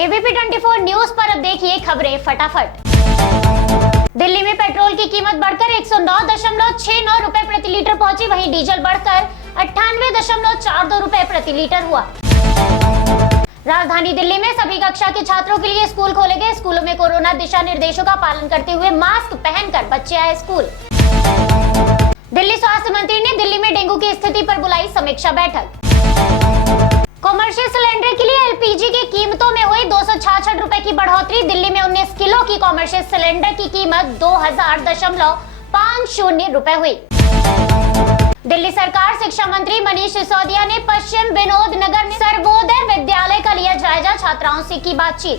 ABP 24 news पर अब देखिए खबरें फटाफट। दिल्ली में पेट्रोल की कीमत बढ़कर 109.69 रुपए प्रति लीटर पहुंची, वहीं डीजल बढ़कर 98.42 रुपए प्रति लीटर हुआ। राजधानी दिल्ली में सभी कक्षा के छात्रों के लिए स्कूल खोले गए। स्कूलों में कोरोना दिशा निर्देशों का पालन करते हुए मास्क पहनकर बच्चे आए स्कूल। दिल्ली स्वास्थ्य मंत्री ने दिल्ली में डेंगू की स्थिति पर बुलाई समीक्षा बैठक। कॉमर्शियल सिलेंडर के लिए एलपीजी की कीमतों में हुई 266 रुपए की बढ़ोतरी। दिल्ली में 19 किलो की कॉमर्शियल सिलेंडर की कीमत 2000.50 रुपए हुई। दिल्ली सरकार शिक्षा मंत्री मनीष सिसोदिया ने पश्चिम विनोद नगर में सर्वोदय विद्यालय का लिया जायजा, छात्राओं से की बातचीत।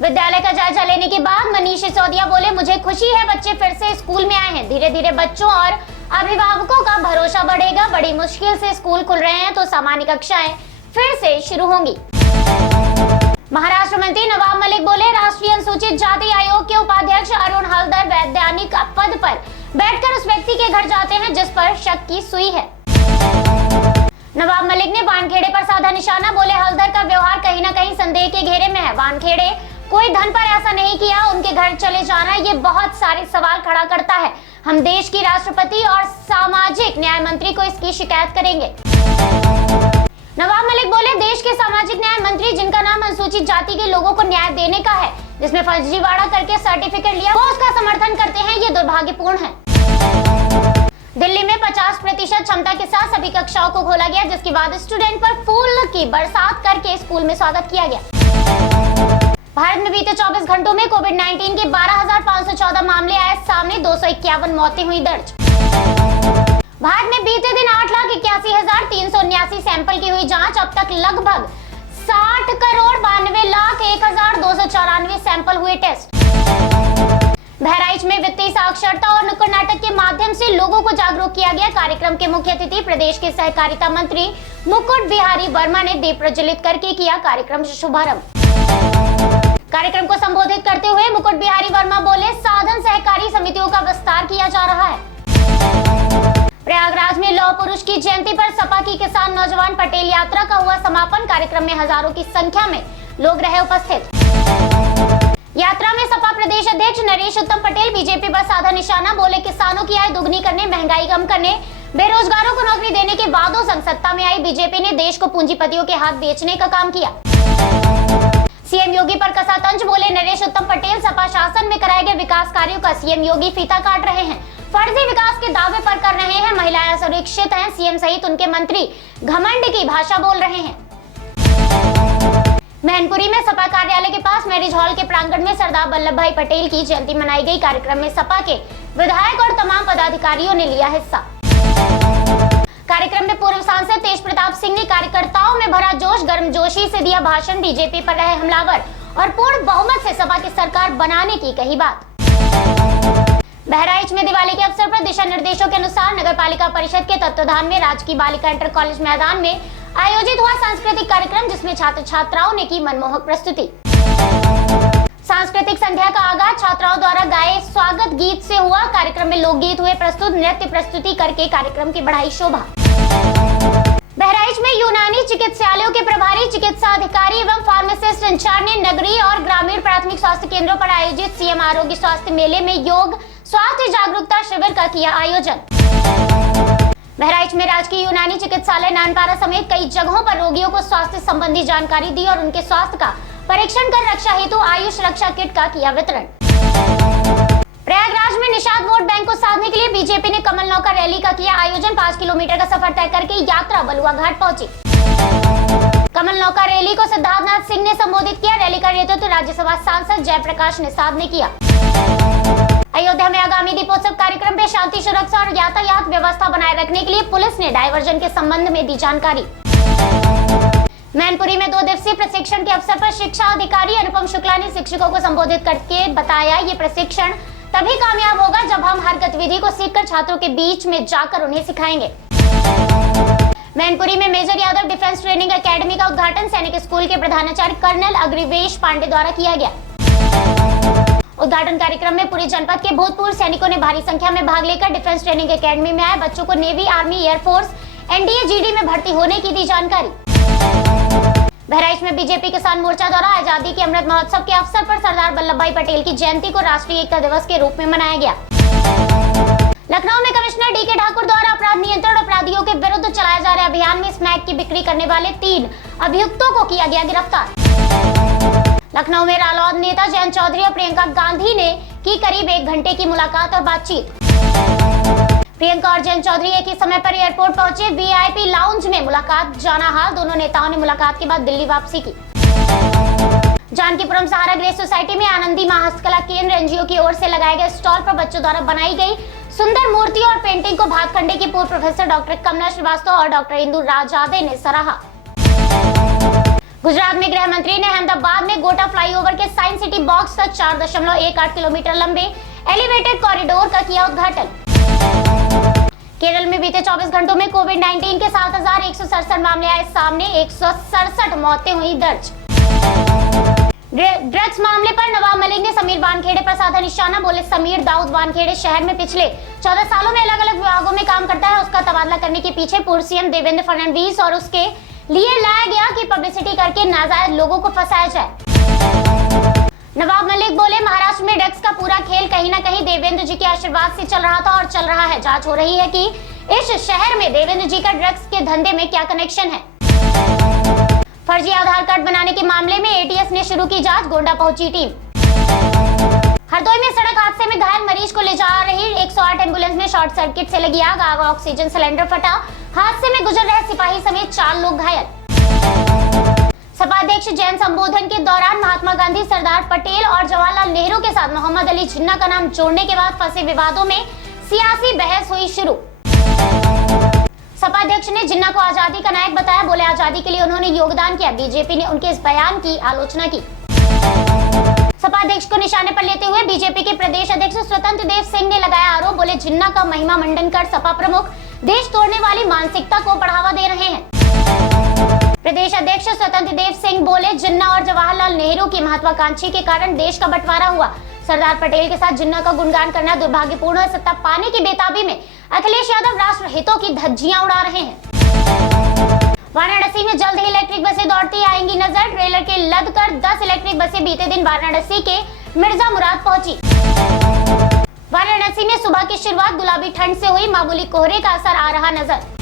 विद्यालय का जायजा लेने के बाद मनीष सिसोदिया बोले, मुझे खुशी है बच्चे फिर से स्कूल में आए हैं। धीरे धीरे बच्चों और अभिभावकों का भरोसा बढ़ेगा। बड़ी मुश्किल से स्कूल खुल रहे हैं तो सामान्य कक्षाएं फिर से शुरू होंगी। महाराष्ट्र मंत्री नवाब मलिक बोले, राष्ट्रीय अनुसूचित जाति आयोग के उपाध्यक्ष अरुण हलदर वैधानिक पद पर बैठकर उस व्यक्ति के घर जाते हैं जिस पर शक की सुई है। नवाब मलिक ने वानखेड़े पर साधा निशाना, बोले हलदर का व्यवहार कहीं न कहीं संदेह के घेरे में है। वानखेड़े कोई धन पर ऐसा नहीं किया, उनके घर चले जाना ये बहुत सारे सवाल खड़ा करता है। हम देश की राष्ट्रपति और सामाजिक न्याय मंत्री को इसकी शिकायत करेंगे। नवाब मलिक बोले, देश के सामाजिक न्याय मंत्री जिनका नाम अनुसूचित जाति के लोगों को न्याय देने का है, जिसमें फर्जीवाड़ा करके सर्टिफिकेट लिया, वो उसका समर्थन करते हैं, ये दुर्भाग्यपूर्ण है। दिल्ली में 50% क्षमता के साथ सभी कक्षाओं को खोला गया, जिसके बाद स्टूडेंट पर फूल की बरसात करके स्कूल में स्वागत किया गया। भारत में बीते 24 घंटों में कोविड-19 के 12,514 मामले आए सामने, 251 मौतें हुई दर्ज। भारत में बीते दिन 8,81,379 सैंपल की हुई जांच। अब तक लगभग 60,92,01,294 सैंपल हुए टेस्ट। बहराइच में वित्तीय साक्षरता और नुक्कड़ नाटक के माध्यम से लोगों को जागरूक किया गया। कार्यक्रम के मुख्य अतिथि प्रदेश के सहकारिता मंत्री मुकुट बिहारी वर्मा ने दीप प्रज्वलित करके किया कार्यक्रम शुभारंभ। कार्यक्रम को संबोधित करते हुए मुकुट बिहारी वर्मा बोले, साधन सहकारी समितियों का विस्तार किया जा रहा है। प्रयागराज में लौह पुरुष की जयंती पर सपा की किसान नौजवान पटेल यात्रा का हुआ समापन। कार्यक्रम में हजारों की संख्या में लोग रहे उपस्थित। यात्रा में सपा प्रदेश अध्यक्ष नरेश उत्तम पटेल बीजेपी पर साधा निशाना, बोले किसानों की आय दुगनी करने, महंगाई कम करने, बेरोजगारों को नौकरी देने के वादों संग सत्ता में आई बीजेपी ने देश को पूंजीपतियों के हाथ बेचने का काम किया। सीएम योगी पर कसा तंज, बोले नरेश उत्तम पटेल, सपा शासन में कराए गए विकास कार्यों का सीएम योगी फीता काट रहे हैं, फर्जी विकास के दावे पर कर रहे हैं, महिलाएं सुरक्षित हैं, सीएम सहित उनके मंत्री घमंड की भाषा बोल रहे हैं। मैनपुरी में सपा कार्यालय के पास मैरिज हॉल के प्रांगण में सरदार वल्लभ भाई पटेल की जयंती मनाई गई। कार्यक्रम में सपा के विधायक और तमाम पदाधिकारियों ने लिया हिस्सा। कार्यक्रम में पूर्व सांसद तेज प्रताप सिंह ने कार्यकर्ताओं में भरा जोश, गर्मजोशी से दिया भाषण, बीजेपी पर रहे हमलावर और पूर्ण बहुमत से सपा की सरकार बनाने की कही बात। बहराइच में दिवाली के अवसर पर दिशा निर्देशों के अनुसार नगर पालिका परिषद के तत्वाधान में राजकीय बालिका इंटर कॉलेज मैदान में आयोजित हुआ सांस्कृतिक कार्यक्रम, जिसमें छात्र छात्राओं ने की मनमोहक प्रस्तुति। सांस्कृतिक संध्या का आगाज छात्राओं द्वारा गाए स्वागत गीत से हुआ। कार्यक्रम में लोकगीत हुए प्रस्तुत, नृत्य प्रस्तुति करके कार्यक्रम की बढ़ाई शोभा। बहराइच में यूनानी चिकित्सालयों के प्रभारी चिकित्सा अधिकारी एवं फार्मासिस्ट इंचार्ज ने नगरीय और ग्रामीण प्राथमिक स्वास्थ्य केंद्रों पर आयोजित सीएम आरोग्य स्वास्थ्य मेले में योग स्वास्थ्य जागरूकता शिविर का किया आयोजन। बहराइच में राजकीय यूनानी चिकित्सालय नानपारा समेत कई जगहों पर रोगियों को स्वास्थ्य संबंधी जानकारी दी और उनके स्वास्थ्य का परीक्षण कर रक्षा हेतु आयुष रक्षा किट का किया वितरण। प्रयागराज में निषाद वोट बैंक को साधने के लिए बीजेपी ने कमल नौका रैली का किया आयोजन। 5 किलोमीटर का सफर तय करके यात्रा बलुआ घाट पहुंची। कमल नौका रैली को सिद्धार्थनाथ सिंह ने संबोधित किया। रैली का नेतृत्व राज्यसभा सांसद जयप्रकाश निषाद ने किया। अयोध्या में आगामी दीपोत्सव कार्यक्रम में शांति सुरक्षा और यातायात व्यवस्था बनाए रखने के लिए पुलिस ने डायवर्जन के संबंध में दी जानकारी। मैनपुरी में 2 दिवसीय प्रशिक्षण के अवसर पर शिक्षा अधिकारी अनुपम शुक्ला ने शिक्षकों को संबोधित करके बताया, ये प्रशिक्षण तभी कामयाब होगा जब हम हर गतिविधि को सीखकर छात्रों के बीच में जाकर उन्हें सिखाएंगे। मैनपुरी में Major Yadav defence training academy का उद्घाटन सैनिक स्कूल के प्रधानाचार्य कर्नल अग्रिवेश पांडे द्वारा किया गया। उद्घाटन कार्यक्रम में पूरे जनपद के भूतपूर्व सैनिकों ने भारी संख्या में भाग लेकर डिफेंस ट्रेनिंग एकेडमी में आए बच्चों को navy, army, air force, NDA, GD में भर्ती होने की दी जानकारी। बहराइच में बीजेपी किसान मोर्चा द्वारा आजादी के अमृत महोत्सव के अवसर पर सरदार वल्लभ भाई पटेल की जयंती को राष्ट्रीय एकता दिवस के रूप में मनाया गया। लखनऊ में कमिश्नर डी.के. ठाकुर द्वारा अपराध नियंत्रण अपराधियों के विरुद्ध चलाए जा रहे अभियान में स्मैक की बिक्री करने वाले 3 अभियुक्तों को किया गया गिरफ्तार। लखनऊ में रालोद नेता जयंत चौधरी और प्रियंका गांधी ने की करीब 1 घंटे की मुलाकात और बातचीत। प्रियंका और जयंत चौधरी एक ही समय पर एयरपोर्ट पहुंचे। वीआईपी लाउंज में मुलाकात जाना हाल। दोनों नेताओं ने मुलाकात के बाद दिल्ली वापसी की। जानकीपुरम सहारा गृह सोसाइटी में आनंदी मां हस्तकला केंद्र एनजीओ की ओर से लगाए गए स्टॉल पर बच्चों द्वारा बनाई गई सुंदर मूर्ति और पेंटिंग को भातखंडे के पूर्व प्रोफेसर डॉक्टर कमला श्रीवास्तव और डॉक्टर इंदु राजादे ने सराहा। गुजरात में गृह मंत्री ने अहमदाबाद में गोटा फ्लाईओवर के साइंस सिटी बॉक्स तक 4.18 किलोमीटर लंबे एलिवेटेड कॉरिडोर का किया उद्घाटन। केरल में बीते 24 घंटों में कोविड-19 के 7,167 मामले आए सामने, 167 मौतें हुई दर्ज। ड्रग्स मामले पर नवाब मलिक ने समीर वानखेड़े पर साधा निशाना। बोले समीर दाऊद वानखेड़े शहर में पिछले 14 सालों में अलग अलग विभागों में काम करता है। उसका तबादला करने के पीछे पूर्व सीएम देवेंद्र फडणवीस और उसके लिए लाया गया कि पब्लिसिटी करके नाजायज लोगों को फंसाया जाए। नवाब मलिक बोले महाराष्ट्र में ड्रग्स का पूरा खेल कहीं न कहीं देवेंद्र जी के आशीर्वाद से चल रहा था और चल रहा है। जांच हो रही है कि इस शहर में देवेंद्र जी का ड्रग्स के धंधे में क्या कनेक्शन है। फर्जी आधार कार्ड बनाने के मामले में एटीएस ने शुरू की जांच। गोंडा पहुंची टीम। हरदोई में सड़क हादसे में घायल मरीज को ले जा रही 108 एम्बुलेंस में शॉर्ट सर्किट से लगी आग। ऑक्सीजन सिलेंडर फटा। हादसे में गुजर रहे सिपाही समेत 4 लोग घायल। सपा अध्यक्ष जैन संबोधन के दौरान महात्मा गांधी, सरदार पटेल और जवाहरलाल नेहरू के साथ मोहम्मद अली जिन्ना का नाम जोड़ने के बाद फंसे विवादों में सियासी बहस हुई शुरू। सपा अध्यक्ष ने जिन्ना को आजादी का नायक बताया। बोले आजादी के लिए उन्होंने योगदान किया। बीजेपी ने उनके इस बयान की आलोचना की। सपा अध्यक्ष को निशाने पर लेते हुए बीजेपी के प्रदेश अध्यक्ष स्वतंत्र देव सिंह ने लगाया आरोप। बोले जिन्ना का महिमा मंडन कर सपा प्रमुख देश तोड़ने वाली मानसिकता को बढ़ावा दे रहे हैं। प्रदेश अध्यक्ष स्वतंत्र देव सिंह बोले जिन्ना और जवाहरलाल नेहरू की महत्वाकांक्षी के कारण देश का बंटवारा हुआ। सरदार पटेल के साथ जिन्ना का गुणगान करना दुर्भाग्यपूर्ण है। सत्ता पाने की बेताबी में अखिलेश यादव राष्ट्र हितों की धज्जियां उड़ा रहे हैं। वाराणसी में जल्द ही इलेक्ट्रिक बसें दौड़ती आएंगी नजर। ट्रेलर के लद कर 10 इलेक्ट्रिक बसें बीते दिन वाराणसी के मिर्जा मुराद पहुंची। वाराणसी में सुबह की शुरुआत गुलाबी ठंड से हुई। मामूली कोहरे का असर आ रहा नजर।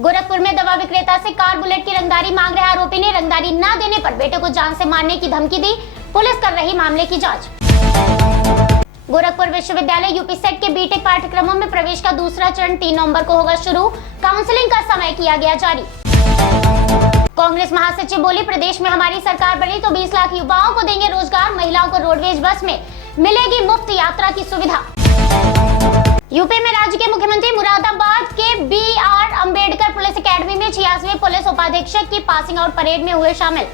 गोरखपुर में दवा विक्रेता से कार बुलेट की रंगदारी मांग रहे आरोपी ने रंगदारी न देने पर बेटे को जान से मारने की धमकी दी। पुलिस कर रही मामले की जांच। गोरखपुर विश्वविद्यालय यूपी सेट के बीटेक पाठ्यक्रमों में प्रवेश का दूसरा चरण 3 नवंबर को होगा शुरू। काउंसलिंग का समय किया गया जारी। कांग्रेस महासचिव बोली प्रदेश में हमारी सरकार बनी तो 20 लाख युवाओं को देंगे रोजगार। महिलाओं को रोडवेज बस में मिलेगी मुफ्त यात्रा की सुविधा। यूपी में राज्य के मुख्यमंत्री मुरादाबाद के BR अम्बेडकर पुलिस एकेडमी में 86वें पुलिस उपाधीक्षक की पासिंग आउट परेड में हुए शामिल।